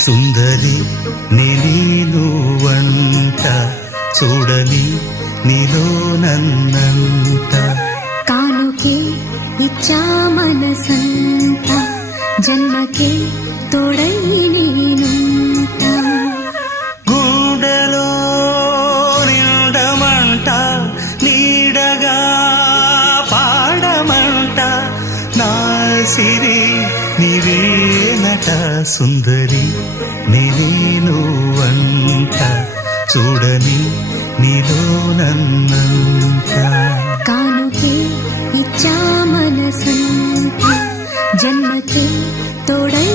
సుందరి నేను వంట చూడని నీలో నన్నంత కానుకే ఇచ్చా మనసంత జన్మకే తోడై నేనుంట గుండెలో నిండమంట నీడగా పాడమంట నా సిరి నీవేనట సుందరి నేను వంట చూడని నీలో నన్నంత కానుకే ఇచ్చా మనసంత జన్మకే తోడై